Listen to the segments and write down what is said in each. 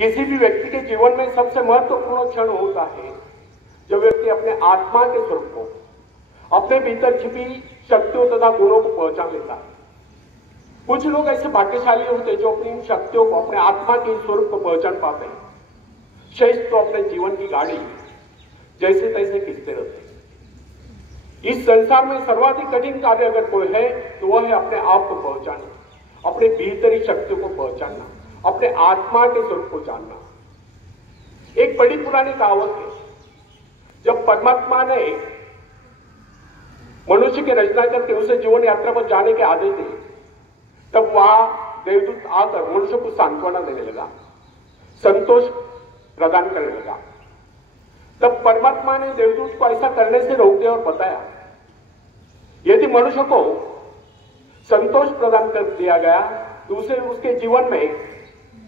किसी भी व्यक्ति के जीवन में सबसे महत्वपूर्ण क्षण होता है जब व्यक्ति अपने आत्मा के स्वरूप को, अपने भीतर छिपी शक्तियों तथा गुणों को पहचान लेता है। कुछ लोग ऐसे भाग्यशाली होते हैं जो अपनी इन शक्तियों को, अपने आत्मा के स्वरूप को पहचान पाते हैं। शेष तो अपने जीवन की गाड़ी जैसे तैसे खींचते रहते हैं। इस संसार में सर्वाधिक कठिन कार्य अगर कोई है तो वह है अपने आप को पहचानना, अपने भीतरी शक्तियों को पहचानना, अपने आत्मा के स्वरूप को जानना। एक बड़ी पुरानी कहावत है, जब परमात्मा ने मनुष्य की रचना करके उसे जीवन यात्रा पर जाने के आदेश दिए, तब वहां देवदूत आकर मनुष्य को सांत्वना देने लगा, संतोष प्रदान करने लगा। तब परमात्मा ने देवदूत को ऐसा करने से रोक दिया और बताया, यदि मनुष्य को संतोष प्रदान कर दिया गया तो उसे उसके जीवन में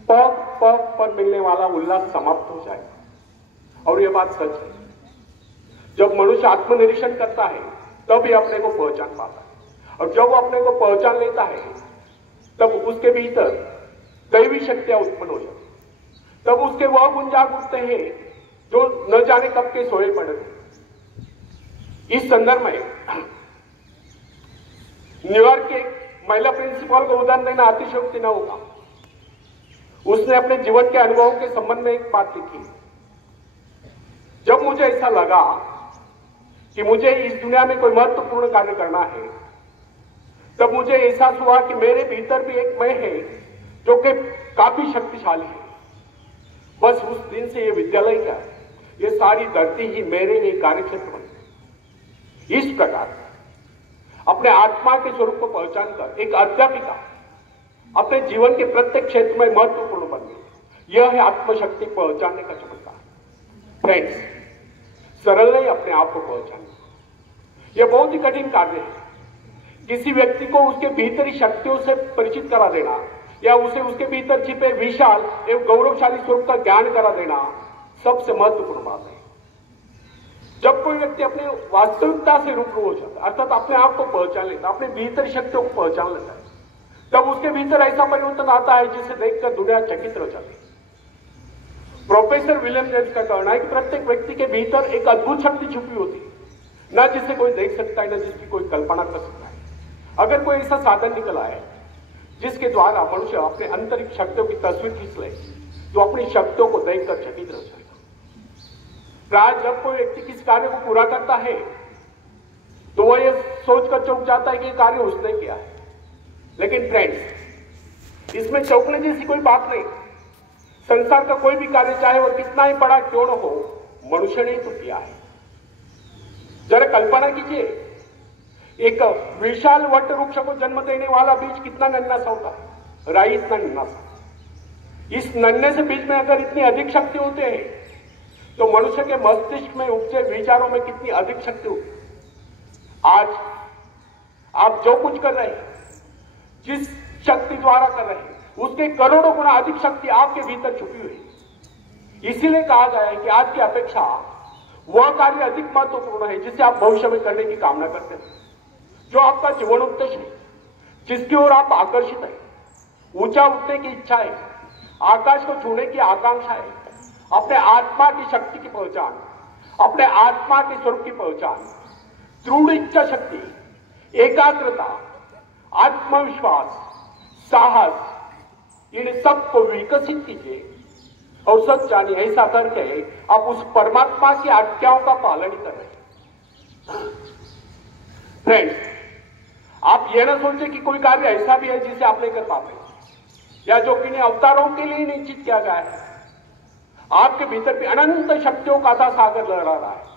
पग पग पर मिलने वाला उल्लास समाप्त हो जाएगा। और यह बात सच है। जब मनुष्य आत्मनिरीक्षण करता है तब ही अपने को पहचान पाता है, और जब वो अपने को पहचान लेता है तब उसके भीतर दैवी शक्तियां उत्पन्न हो जाती, तब उसके वह गुण जाग उठते हैं जो न जाने कब के सोए पड़े थे। इस संदर्भ में न्यूयॉर्क के महिला प्रिंसिपल को उदाहरण देना अतिशयोक्ति न होगा। उसने अपने जीवन के अनुभवों के संबंध में एक बात लिखी, जब मुझे ऐसा लगा कि मुझे इस दुनिया में कोई महत्वपूर्ण कार्य करना है, तब मुझे एहसास हुआ कि मेरे भीतर भी एक मैं है जो कि काफी शक्तिशाली है। बस उस दिन से ये विद्यालय क्या, ये सारी धरती ही मेरे लिए कार्यक्षेत्र बन गई। इस प्रकार अपने आत्मा के स्वरूप को पहचान कर एक अध्यापिका अपने जीवन के प्रत्येक क्षेत्र में महत्वपूर्ण बन गई। यह है आत्मशक्ति पहचानने का चमत्कार। फ्रेंड्स, सरल नहीं अपने आप को पहचानना, यह बहुत ही कठिन कार्य है। किसी व्यक्ति को उसके भीतरी शक्तियों से परिचित करा देना या उसे उसके भीतर छिपे विशाल एवं गौरवशाली स्वरूप का ज्ञान करा देना सबसे महत्वपूर्ण बात है। जब कोई व्यक्ति अपने वास्तविकता से रूबरू हो जाता है, अर्थात अपने आप को पहचान लेता, अपने भीतर शक्तियों को पहचान लेता है, तब उसके भीतर ऐसा परिवर्तन आता है जिसे देखकर दुनिया चकित हो जाती है। प्रोफेसर विलियम जेम्स का कहना है कि प्रत्येक व्यक्ति के भीतर एक अद्भुत शक्ति छुपी होती है, न जिसे कोई देख सकता है, न जिसकी कोई कल्पना कर सकता है। अगर कोई ऐसा साधन निकल आए जिसके द्वारा मनुष्य अपने आंतरिक शक्तियों की तस्वीर खींच ले, तो अपनी शक्तियों को देखकर चकित रह जाएगा। प्राय जब कोई व्यक्ति किसी कार्य को पूरा करता है तो वह यह सोचकर चौंक जाता है कि यह कार्य उसने किया है। लेकिन फ्रेंड्स, इसमें चौंकने जैसी कोई बात नहीं। संसार का कोई भी कार्य, चाहे वह कितना ही बड़ा क्यों न हो, मनुष्य ने तो किया है। जरा कल्पना कीजिए, एक विशाल वट वृक्ष को जन्म देने वाला बीज कितना नन्हा सा होता है, राई इतना नन्हा सा। इस नन्हे से बीज में अगर इतनी अधिक शक्ति होते हैं तो मनुष्य के मस्तिष्क में उपजे विचारों में कितनी अधिक शक्ति होती है। आज आप जो कुछ कर रहे हैं, जिस शक्ति द्वारा कर रहे हैं, उसके करोड़ों गुना अधिक शक्ति आपके भीतर छुपी हुई है। इसीलिए कहा गया है कि आज की अपेक्षा वह कार्य अधिक महत्वपूर्ण है जिसे आप भविष्य में करने की कामना करते हैं, जो आपका जीवन उद्देश्य है, जिसकी ओर आप आकर्षित है। ऊंचा उठने की इच्छा है, आकाश को छूने की आकांक्षा है, अपने आत्मा की शक्ति की पहचान, अपने आत्मा के स्वरूप की पहचान, दृढ़ इच्छा शक्ति, एकाग्रता, आत्मविश्वास, साहस, इन सबको विकसित कीजिए और सच जानिए, ऐसा करके आप उस परमात्मा की आज्ञाओं का पालन कर रहे हैं। फ्रेंड्स, आप यह ना सोचें कि कोई कार्य ऐसा भी है जिसे आप नहीं कर पाते या जो किन्हीं अवतारों के लिए निश्चित किया गया है। आपके भीतर भी अनंत शक्तियों का अथाह सागर लहरा रहा है।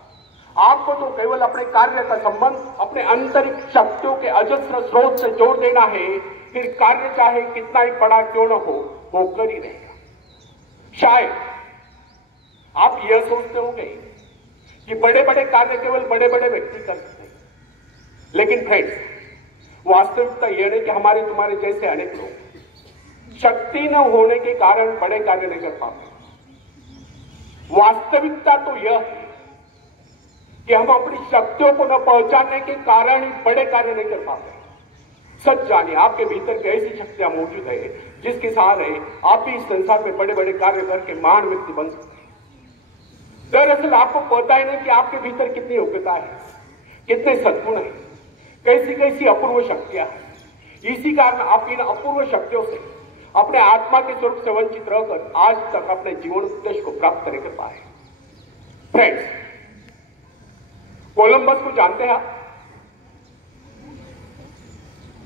आपको तो केवल अपने कार्य का संबंध अपने आंतरिक शक्तियों के अजस्र स्रोत से जोड़ देना है, फिर कार्य चाहे कितना ही बड़ा क्यों न हो, होकर ही रहेगा। शायद आप यह सोचते होंगे कि बड़े बड़े कार्य केवल बड़े बड़े व्यक्ति कर सकते हैं, लेकिन फ्रेंड्स, वास्तविकता यह है कि हमारे तुम्हारे जैसे अनेक लोग शक्ति न होने के कारण बड़े कार्य नहीं कर पाते। वास्तविकता तो यह है कि हम अपनी शक्तियों को न पहचानने के कारण ही बड़े कार्य नहीं कर पाते। सच जानिए, आपके भीतर की ऐसी शक्तियां मौजूद है जिसके सहारे आप भी इस संसार में बड़े बड़े कार्य करके महान व्यक्ति बन सकते हैं। दरअसल आपको पता ही नहीं कि आपके भीतर कितनी योग्यता है, कितने सद्गुण है, कैसी कैसी अपूर्व शक्तियां हैं। इसी कारण आप इन अपूर्व शक्तियों से अपने आत्मा के स्वरूप से वंचित रहकर आज तक अपने जीवन उद्देश्य को प्राप्त नहीं कर पाए। फ्रेंड्स, कोलंबस को जानते हैं आप?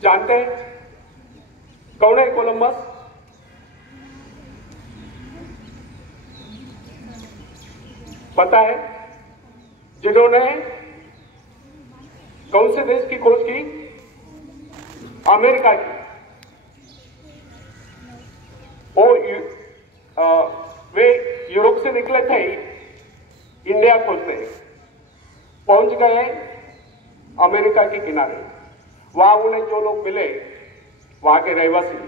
जानते हैं कौन है कोलंबस? पता है जिन्होंने कौन से देश की खोज की? अमेरिका की। वे यूरोप से निकले थे, इंडिया खोजने पहुंच गए अमेरिका के किनारे। वहां उन्हें जो लोग मिले, वहां के रहवासी,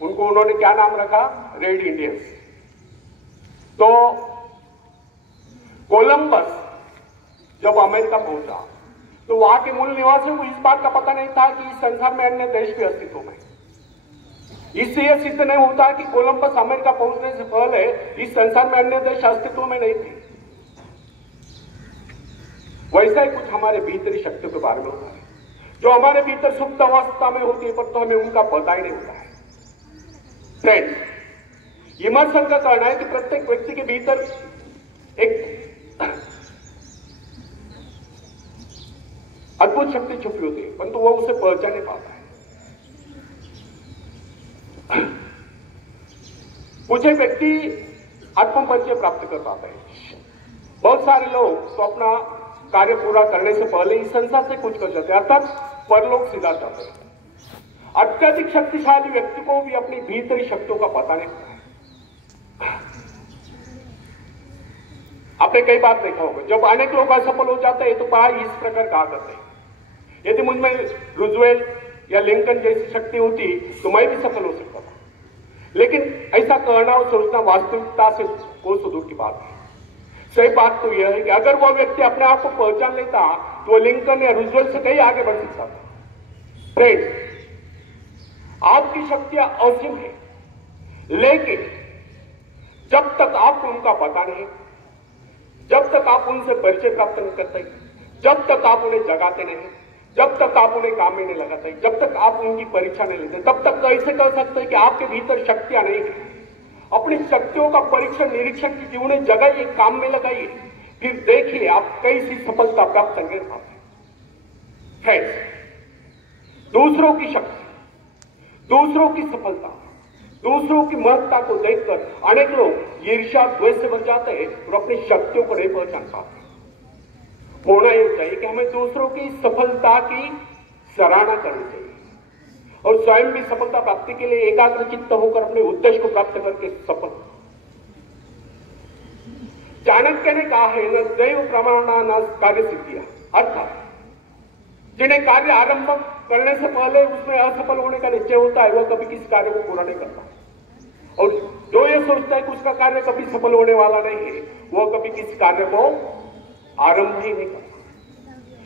उनको उन्होंने क्या नाम रखा? Red Indians. तो कोलंबस जब अमेरिका पहुंचा तो वहां के मूल निवासियों को इस बात का पता नहीं था कि इस संसार में अन्य देश भी अस्तित्व में। इससे यह सिद्ध नहीं होता कि कोलंबस अमेरिका पहुंचने से पहले इस संसार में अन्य देश अस्तित्व में नहीं थे। वैसा ही कुछ हमारे भीतरी शक्तियों के बारे में होता है, जो हमारे भीतर सुप्त अवस्था में होती है, पर तो हमें उनका पता ही नहीं होता है। फ्रेंड्स, इमर्सन का कहना है कि प्रत्येक व्यक्ति के भीतर एक अद्भुत शक्ति छुपी होती है, परंतु वह उसे पहचान नहीं पाता है। कुछ एक व्यक्ति आत्म परिचय प्राप्त कर पाता है। बहुत सारे लोग तो अपना कार्य पूरा करने से पहले इस संसार से कुछ कर जाते हैं, अर्थात परलोक सीधा जाते हैं। अत्यधिक शक्तिशाली व्यक्ति को भी अपनी भीतरी शक्तियों का पता नहीं होता है। आपने कई बार देखा होगा, जब अनेक लोग असफल हो जाते हैं तो प्राय इस प्रकार कहा करते हैं, यदि मुझमें रूजवेल्ट या लिंकन जैसी शक्ति होती तो मैं भी सफल हो सकता था। लेकिन ऐसा कहना और सोचना वास्तविकता से कोसों दूर की बात है। सही बात तो यह है कि अगर वह व्यक्ति अपने आप को पहचान लेता तो वह लिंकन या रूजवेल्ट से कहीं आगे बढ़ सकता था। फ्रेंड्स, आपकी शक्तियां असीम है, लेकिन जब तक आपको उनका पता नहीं, जब तक आप उनसे परिचय प्राप्त नहीं करते, जब तक आप उन्हें जगाते नहीं, जब तक आप उन्हें काम में नहीं लगाते, जब तक आप उनकी परीक्षा नहीं लेते, तब तक कैसे कह सकते हैं कि आपके भीतर शक्तियां नहीं है। अपनी शक्तियों का परीक्षण निरीक्षण कीजिए, उन्हें जगाइए, काम में लगाइए, फिर देखिए आप कैसी सफलता प्राप्त करेंगे। फ्रेंड्स, दूसरों की शक्ति, दूसरों की सफलता, दूसरों की महत्ता को देखकर अनेक लोग ईर्ष्या द्वेष से भर जाते हैं और अपनी शक्तियों को नहीं पहचान पाते। होना यह चाहिए कि हमें दूसरों की सफलता की सराहना करनी चाहिए और स्वयं भी सफलता प्राप्ति के लिए एकाग्रचित्त होकर अपने उद्देश्य को प्राप्त करके सफल। चाणक्य ने कहा है, न दैव प्रमाणा न कार्य सिद्धियां, अर्थात जिन्हें कार्य आरंभ करने से पहले उसमें असफल होने का निश्चय होता है, वह कभी किसी कार्य को पूरा नहीं करता। और जो ये सोचता है कि उसका कार्य कभी सफल होने वाला नहीं है, वह कभी किसी कार्य को आरंभ ही नहीं करता।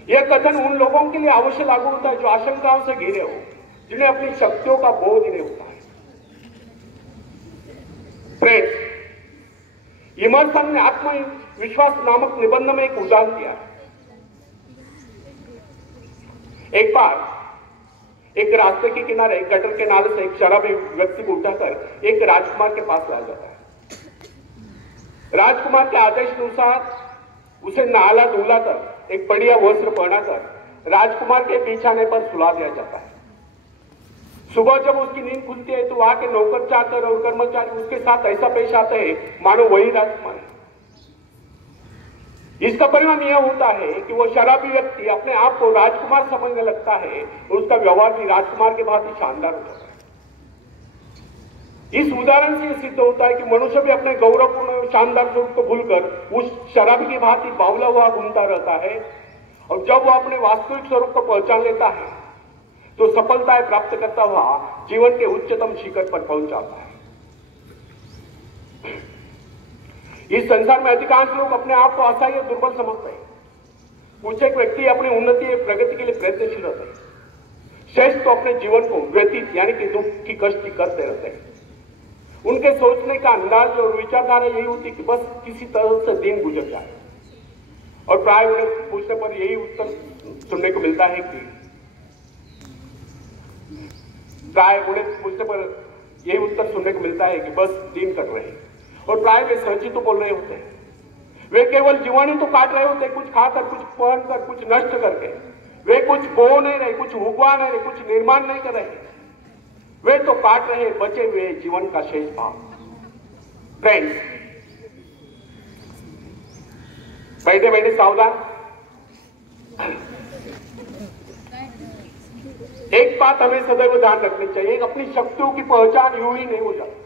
यह कथन उन लोगों के लिए अवश्य लागू होता है जो आशंकाओं से घिरे हो, जिन्हें अपनी शक्तियों का बोध ही नहीं होता है। फ्रेंड्स, इमर्सन ने आत्मविश्वास नामक निबंध में एक उदाहरण दिया है। एक बार एक रास्ते के किनारे एक गटर के नाले से एक शराबी व्यक्ति को उठाकर एक राजकुमार के पास लाया जाता है। राजकुमार के आदेश अनुसार उसे नहाला धुला कर एक बढ़िया वस्त्र पहनाकर राजकुमार के बिछाने पर सुला दिया जाता है। सुबह जब उसकी नींद खुलती है तो वहां के नौकर चाकर और कर्मचारी उसके साथ ऐसा पेश आते हैं मानो वही राजकुमार है। इसका परिणाम यह होता है कि वो शराबी व्यक्ति अपने आप को राजकुमार समझने लगता है और उसका व्यवहार भी राजकुमार के भांति शानदार हो जाता है। इस उदाहरण से सिद्ध होता है कि मनुष्य भी अपने गौरवपूर्ण और शानदार स्वरूप को भूलकर उस शराबी की भांति बावला हुआ घूमता रहता है, और जब वह अपने वास्तविक स्वरूप को पहचान लेता है तो सफलताएं प्राप्त करता हुआ जीवन के उच्चतम शिखर पर पहुंच जाता है। इस संसार में अधिकांश लोग अपने आप को असहाय और दुर्बल समझते हैं। कुछ एक व्यक्ति अपनी उन्नति और प्रगति के लिए प्रयत्नशील रहते हैं। शेष तो अपने जीवन को व्यतीत यानी कि दुख की कष्ट करते रहते हैं। उनके सोचने का अंदाज और विचारधारा यही होती कि बस किसी तरह से दिन गुजर जाए। और प्राय उन्हें पूछने पर यही उत्तर सुनने को मिलता है कि बस दिन कट रहे हैं। और प्राय वे सच ही तो बोल रहे होते हैं। वे केवल जीवन ही तो काट रहे होते हैं, कुछ खाकर, कुछ पहनकर, कुछ नष्ट करके। वे कुछ बो नहीं रहे, कुछ उगवा नहीं रहे, कुछ निर्माण नहीं कर रहे। वे तो काट रहे बचे हुए जीवन का शेष भाग। फ्रेंड्स, बैठे बैठे सावधान। एक बात हमें सदैव ध्यान रखनी चाहिए, अपनी शक्तियों की पहचान यूं ही नहीं हो जाती।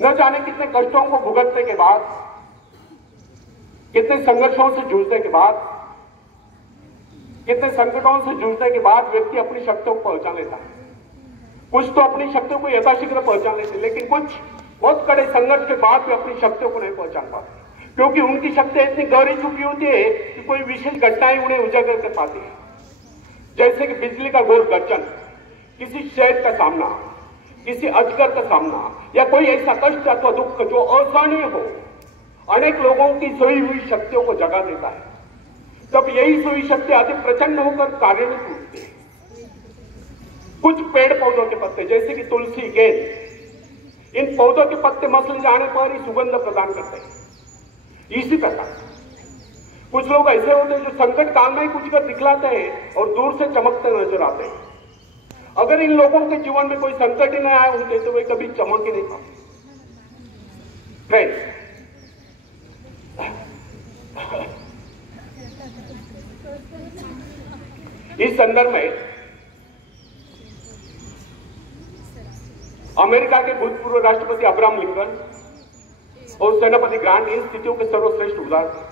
न जाने कितने कष्टों को भुगतने के बाद, कितने संघर्षों से जूझने के बाद, कितने संकटों से जूझने के बाद व्यक्ति अपनी शक्तियों को पहचान लेता है। कुछ तो अपनी शक्तियों को यथाशीघ्र पहचान लेते, लेकिन कुछ बहुत कड़े संघर्ष के बाद भी अपनी शक्तियों को नहीं पहचान पाते, क्योंकि उनकी शक्तियां इतनी गहरी चुकी होती है कि कोई विशेष घटनाएं उन्हें उजागर कर पाती है। जैसे कि बिजली का घोर गर्जन, किसी शेर का सामना, किसी अजगर का सामना, या कोई ऐसा कष्ट अथवा दुख जो असहनीय हो, अनेक लोगों की सोई हुई शक्तियों को जगा देता है। तब यही सोई शक्ति अति प्रचंड होकर कार्यान्वित होती है। कुछ पेड़ पौधों के पत्ते जैसे कि तुलसी, गेंद, इन पौधों के पत्ते मसल जाने पर ही सुगंध प्रदान करते हैं। इसी प्रकार कुछ लोग ऐसे होते हैं जो संकट काल में ही कुछ कर दिखलाते हैं और दूर से चमकते नजर आते हैं। अगर इन लोगों के जीवन में कोई संकट ही नहीं आए होते तो वे कभी चमक ही नहीं पाते। फ्रेंड्स, इस संदर्भ में अमेरिका के भूतपूर्व राष्ट्रपति अब्राहम लिंकन और सेनापति ग्रांट इन स्थितियों के सर्वश्रेष्ठ उदाहरण थे।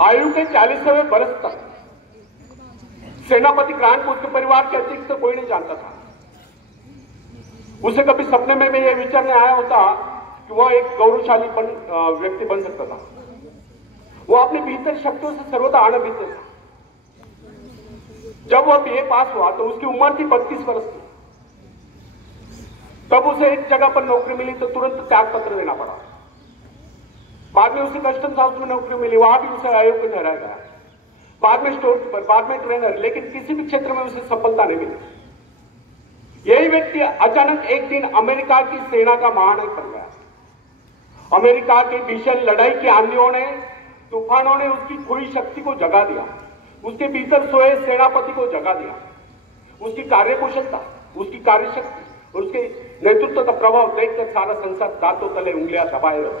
आयु के 40वें वर्ष तक सेनापति ग्रांट को उसके परिवार के अतिरिक्त से कोई नहीं जानता था। उसे कभी सपने में भी यह विचार नहीं आया होता कि वह एक गौरवशाली व्यक्ति बन सकता था। वो अपने भीतर शक्तियों से सर्वदा आनंदित था। जब वह बीए पास हुआ तो उसकी उम्र थी 32 वर्ष की। तब उसे एक जगह पर नौकरी मिली तो तुरंत त्याग पत्र देना पड़ा। बाद में उसे कस्टम्स हाउस में नौकरी मिली, वहां भी उसे आयोग में ठहराया गया। बाद में स्टोर कीपर, बाद में ट्रेनर, लेकिन किसी भी क्षेत्र में उसे सफलता नहीं मिली। यही व्यक्ति अचानक एक दिन अमेरिका की सेना का महानायक बन गया। अमेरिका की भीषण लड़ाई की आंधियों ने, तूफानों ने उसकी खोई शक्ति को जगा दिया। उसके भीतर सोए सेनापति को जगा दिया। उसकी कार्यकुशलता, उसकी कार्यशक्ति और उसके नेतृत्व का प्रभाव देखकर सारा संसार दांतों तले उंगलियां दबाए